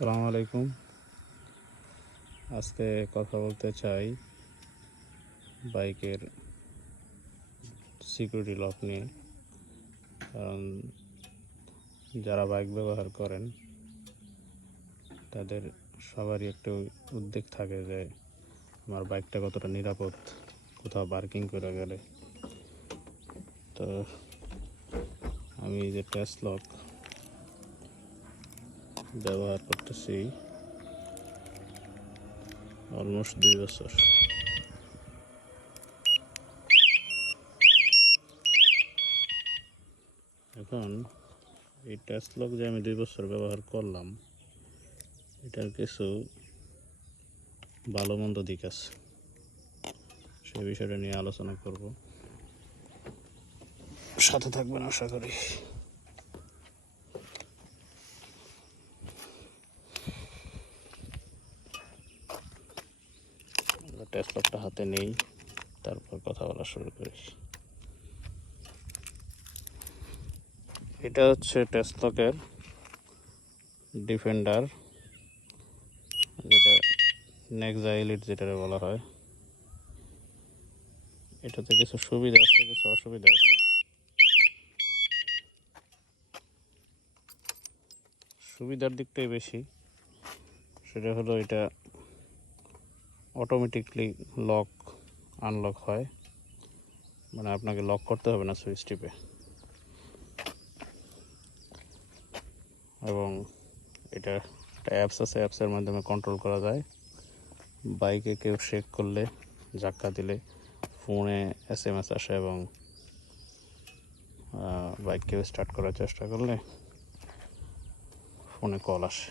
আসসালামু আলাইকুম। আজকে কথা বলতে চাই বাইকের সিকিউরিটি লক নিয়ে। কারণ যারা বাইক ব্যবহার করেন তাদের সবারই একটু উদ্বেগ থাকে যে আমার বাইকটা কতটা নিরাপদ কোথাও পার্কিং করে গেলে। তো আমি এই যে টেস্ট লক ব্যবহার করতেছি অলমোস্ট 2 বছর। এখন এই টেস্ট লক যে আমি 2 বছর ব্যবহার করলাম, এটার কিছু ভালো মন্দ দিক আছে, সেই বিষয়টা নিয়ে আলোচনা করব। সাথে থাকবেন আশা করি। টেস্ট লকটা হাতে নেই, তারপর কথা বলা শুরু করি। এটা হচ্ছে টেস্ট লকের ডিফেন্ডার, যেটা নেক্সা এলিট যেটা বলা হয়। এটাতে কিছু সুবিধা আছে, কিছু অসুবিধা আছে। সুবিধার দিকটাই বেশি, সেটা হলো এটা অটোমেটিকলি লক আনলক হয়, মানে আপনাকে লক করতে হবে না সুইচ টিপে। এবং এটা একটা অ্যাপস আছে, অ্যাপসের মাধ্যমে কন্ট্রোল করা যায়। বাইকে কেউ শেক করলে, ধাক্কা দিলে ফোনে SMS আসে এবং বাইক কেউ স্টার্ট করার চেষ্টা করলে ফোনে কল আসে।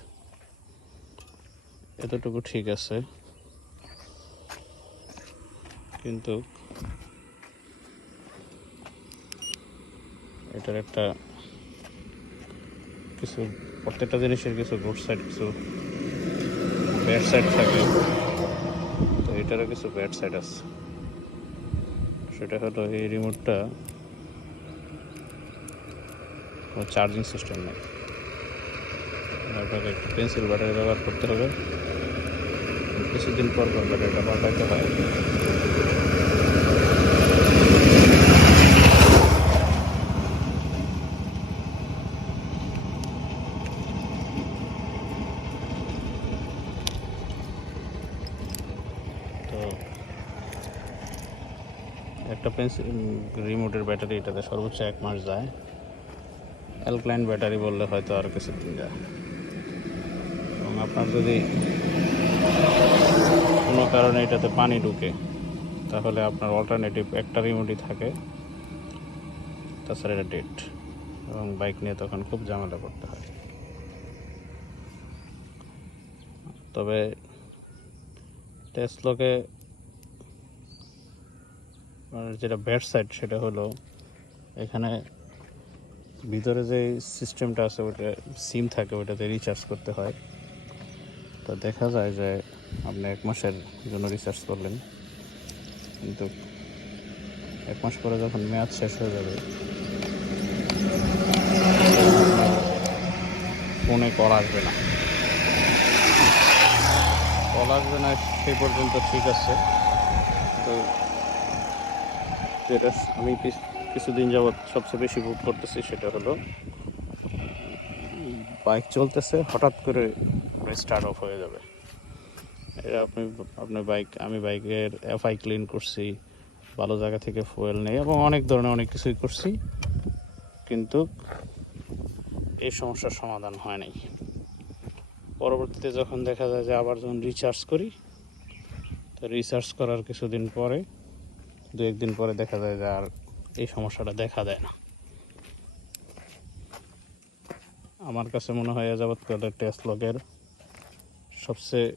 এতটুকু ঠিক আছে, কিন্তু এটার একটা কিছু, প্রত্যেকটা জিনিসের কিছু গুড সাইড, কিছু ব্যাড সাইড থাকে। তো এটারও কিছু ব্যাড সাইড আছে। সেটা হলো এই রিমোটটা কোনো চার্জিং সিস্টেম নেই। আপনাকে একটা পেন্সিল ব্যাটারি ব্যবহার করতে হবে, কিছুদিন পর পর ব্যাটারিটা পাল্টাতে হয়। তো একটা পেন্সিল রিমোটের ব্যাটারি এটাতে সর্বোচ্চ 1 মাস যায়। অ্যালক্লাইন ব্যাটারি বললে হয়তো আরও কিছুদিন যায়। এবং আপনার যদি কোনো কারণে এটাতে পানি ঢুকে, তাহলে আপনার অল্টারনেটিভ একটা রিমোটই থাকে, তাছাড়া এটা ডেট। এবং বাইক নিয়ে তখন খুব ঝামেলা করতে হয়। তবে টেস্ট লকে যেটা ব্যাড সাইড, সেটা হলো এখানে ভিতরে যে সিস্টেমটা আছে, ওটা সিম থাকে, ওটাতে রিচার্জ করতে হয়। তো দেখা যায় যে আপনি 1 মাসের জন্য রিচার্জ করলেন, কিন্তু 1 মাস পরে যখন মেয়াদ শেষ হয়ে যাবে, ফোনে কল আসবে না। কল আসবে না সেই পর্যন্ত ঠিক আছে। তো যেটা আমি কিছুদিন যাবৎ সবচেয়ে বেশি ভোগ করতেছি, সেটা হলো বাইক চলতেছে, হঠাৎ করে স্টার্ট অফ হয়ে যাবে। এটা আপনার আমি বাইকের FI ক্লিন করছি, ভালো জায়গা থেকে ফুয়েল নেই এবং অনেক ধরনের অনেক কিছুই করছি, কিন্তু এই সমস্যার সমাধান হয় নাই। পরবর্তীতে যখন দেখা যায় যে আবার যখন রিচার্জ করি, তো রিচার্জ করার কিছুদিন পরে, 2-1 দিন পরে দেখা যায় যে আর এই সমস্যাটা দেখা দেয় না। আমার কাছে মনে হয় যাবৎকালের টেস্ট লগের সবচেয়ে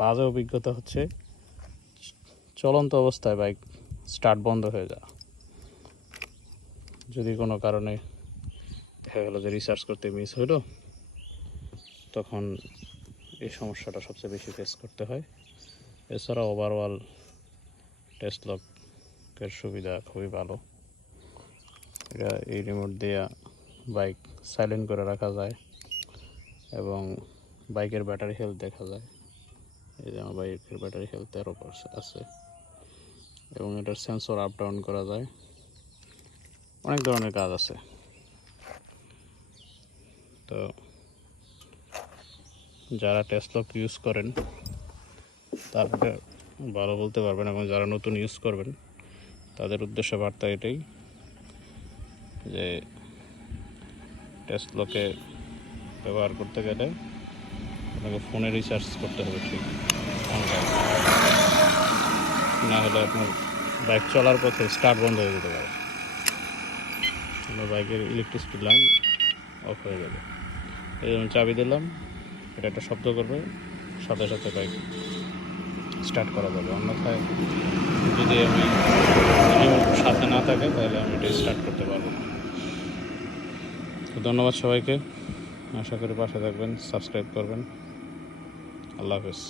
বাজে অভিজ্ঞতা হচ্ছে চলন্ত অবস্থায় বাইক স্টার্ট বন্ধ হয়ে যায়। যদি কোনো কারণে দেখা গেলো যে রিচার্জ করতে মিস হলো, তখন এই সমস্যাটা সবচেয়ে বেশি ফেস করতে হয়। এছাড়া ওভারঅল টেস্ট লকের সুবিধা খুবই ভালো। এটা এই রিমোট দিয়ে বাইক সাইলেন্ট করে রাখা যায় এবং বাইকের ব্যাটারি হেলথ দেখা যায়। এই যে আমার বাইকের ব্যাটারি হেলথ 13% আছে এবং এটার সেন্সর আপ ডাউন করা যায়। অনেক ধরনের কাজ আছে। তো যারা টেসলা লক ইউজ করেন তারা ভালো বলতে পারবেন, এবং যারা নতুন ইউজ করবেন তাদের উদ্দেশ্য বার্তা এটাই যে টেসলা লকে ব্যবহার করতে গেলে আপনাকে ফোনে রিচার্জ করতে হবে ঠিক অনলাইন, না হলে আপনার বাইক চলার পথে স্টার্ট বন্ধ হয়ে যেতে পারে, আপনার বাইকের ইলেকট্রিসিটি লাইন অফ হয়ে যাবে। এই জন্য চাবি দিলাম, এটা একটা শব্দ করবে, সাথে সাথে বাইক স্টার্ট করা যাবে। অন্যথায় যদি আমি সাথে না থাকে তাহলে আমি এটা স্টার্ট করতে পারবো না। তো ধন্যবাদ সবাইকে, আশা করি পাশে থাকবেন, সাবস্ক্রাইব করবেন। আল্লাহ হাফেজ।